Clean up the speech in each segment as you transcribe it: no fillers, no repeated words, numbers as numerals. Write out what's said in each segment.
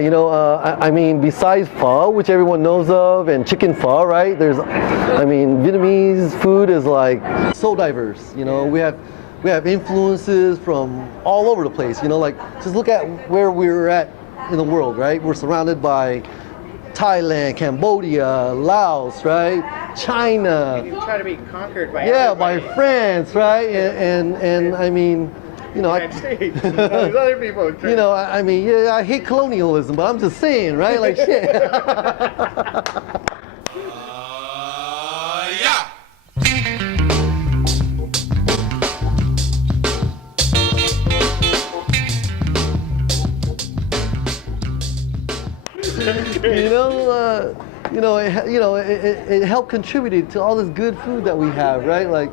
You know, I mean, besides pho, which everyone knows of, and chicken pho, right? I mean, Vietnamese food is like so diverse. You know, we have influences from all over the place. You know, like just look at where we're at in the world, right? We're surrounded by Thailand, Cambodia, Laos, right? China. You try to be conquered by by France, right? And I mean, you know, There's other people. you know, I mean, yeah, I hate colonialism, but I'm just saying, right? Like shit. Yeah. It helped contribute to all this good food that we have, right? Like,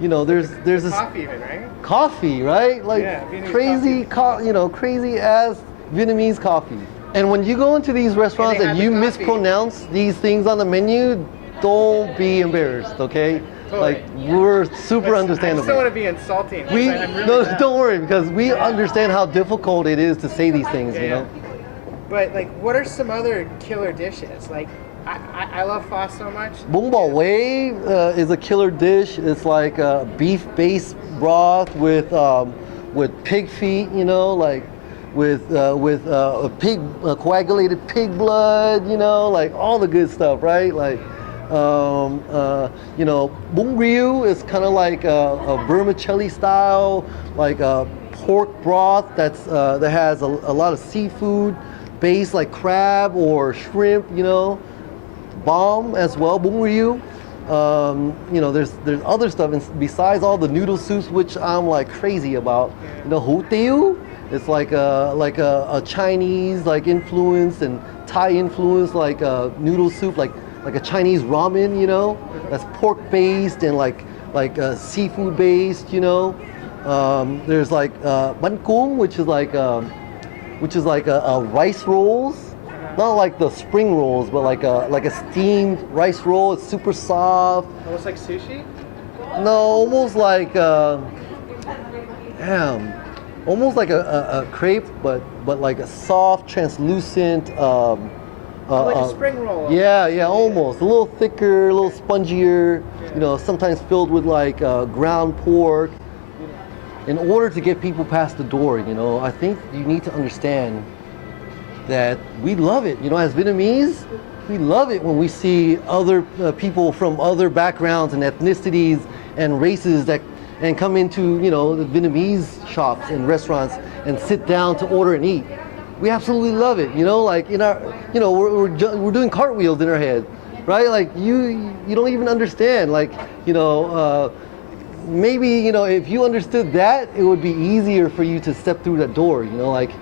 you know, there's this Coffee even, right? coffee, right? Like crazy, crazy ass Vietnamese coffee. And when you go into these restaurants and you mispronounce these things on the menu, don't be embarrassed, okay? Totally. Like we're super understandable. I still want to be insulting. Don't worry, because we understand how difficult it is to say these things, you know. But like, what are some other killer dishes? Like, I love pho so much. Bún bò Huế is a killer dish. It's like a beef-based broth with pig feet, you know, like with coagulated pig blood, you know, like all the good stuff, right? Like, you know, bún riêu is kind of like a vermicelli style, like a pork broth that has a lot of seafood base, like crab or shrimp, you know. Bomb as well, bún riêu. You know, there's other stuff besides all the noodle soups, which I'm like crazy about. You know, hủ tiếu. It's like a Chinese like influence and Thai influence like noodle soup, like a Chinese ramen. You know, that's pork based and like seafood based. You know, there's like bánh cuốn, which is like a rice rolls. Not like the spring rolls, but like a steamed rice roll. It's super soft. Almost like sushi? No, almost like almost like a crepe, but like a soft, translucent. Like a spring roll. Yeah, almost a little thicker, a little spongier. Yeah. You know, sometimes filled with like ground pork. In order to get people past the door, you know, I think you need to understand that we love it, you know, as Vietnamese, we love it when we see other people from other backgrounds and ethnicities and races and come into, you know, the Vietnamese shops and restaurants and sit down to order and eat. We absolutely love it, you know, like in our, you know, we're doing cartwheels in our head, right? Like you don't even understand, like, you know, maybe, you know, if you understood that, it would be easier for you to step through that door, you know, like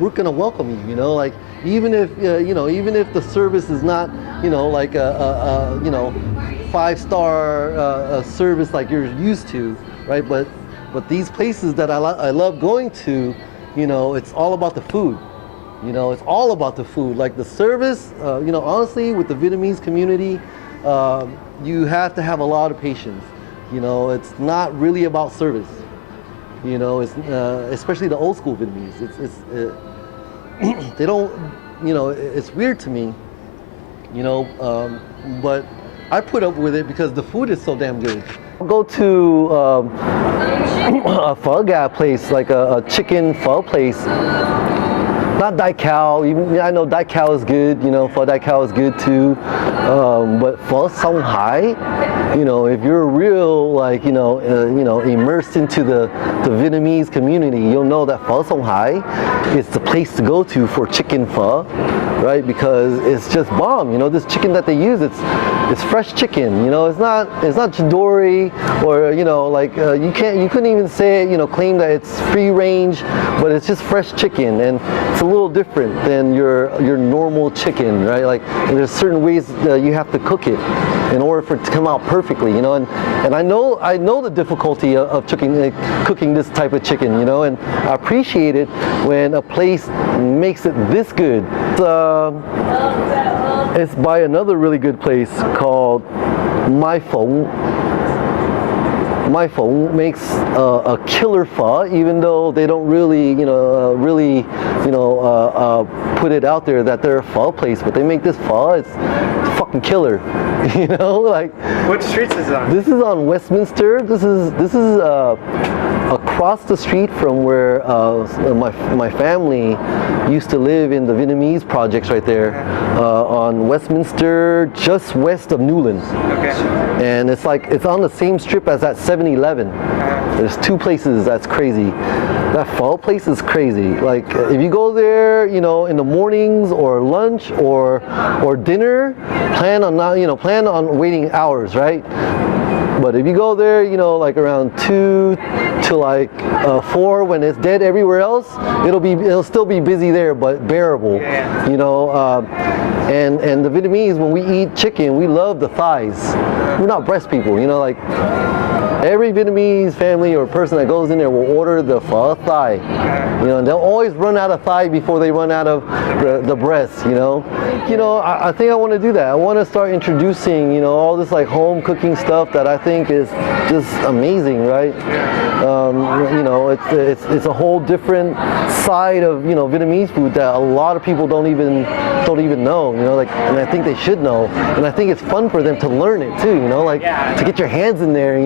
we're gonna welcome you, you know, like even if even if the service is not, you know, like a 5-star service like you're used to, right? But these places that I love going to, you know, it's all about the food. You know, it's all about the food. Like the service, you know, honestly, with the Vietnamese community, you have to have a lot of patience. You know, it's not really about service. You know, it's especially the old school Vietnamese. They don't, you know, it's weird to me, you know, but I put up with it because the food is so damn good. I'll go to a pho gà place, like a chicken pho place. Not Dai Cao. Even I know Dai Cao is good. You know, pho Dai Cao is good too. But pho Song Hai, you know, if you're real like immersed into the Vietnamese community, you'll know that pho Song Hai is the place to go to for chicken pho, right? Because it's just bomb. You know, this chicken that they use, it's fresh chicken. You know, it's not Chidori or you know like you couldn't even say it, you know, claim that it's free range, but it's just fresh chicken, and it's a little different than your normal chicken, right? Like there's certain ways you have to cook it in order for it to come out perfectly, you know. And I know the difficulty of cooking this type of chicken, you know, and I appreciate it when a place makes it this good. It's by another really good place called My Phone. my pho makes a killer pho, even though they don't really, put it out there that they're a pho place. But they make this pho, it's fucking killer. Like. What streets is it on? This is on Westminster. This is across the street from where my family used to live in the Vietnamese projects right there on Westminster, just west of Newlands. Okay. And it's on the same strip as that 7-Eleven. There's two places that's crazy. That pho place is crazy. Like if you go there, in the mornings or lunch or dinner, plan on waiting hours, right? But if you go there, like around 2 to like 4 when it's dead everywhere else, it'll still be busy there, but bearable. Yeah. And the Vietnamese, when we eat chicken, we love the thighs. We're not breast people, like every Vietnamese family or person that goes in there will order the pho thigh. And they'll always run out of thigh before they run out of the breast. I think I want to do that. I want to start introducing, all this like home cooking stuff that I think is just amazing, right? It's a whole different side of Vietnamese food that a lot of people don't even know. And I think they should know. And I think it's fun for them to learn it too. To get your hands in there.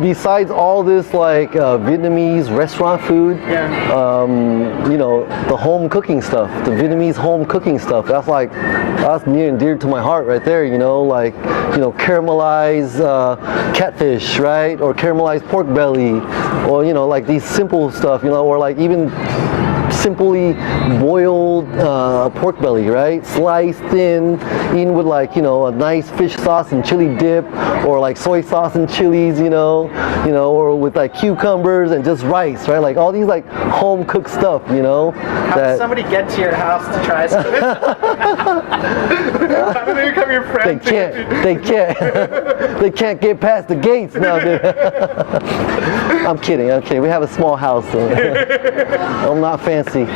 Besides all this like Vietnamese restaurant food, the home cooking stuff, the Vietnamese home cooking stuff, that's near and dear to my heart right there. Caramelized catfish, right? Or caramelized pork belly, or like these simple stuff, or like even simply boiled pork belly, right? Sliced thin, eaten with like a nice fish sauce and chili dip, or like soy sauce and chilies, or with like cucumbers and just rice, right? Like all these like home cooked stuff, How does somebody get to your house to try something? How do they become your friend? They can't get past the gates now, dude. I'm kidding. We have a small house, so I'm not fancy.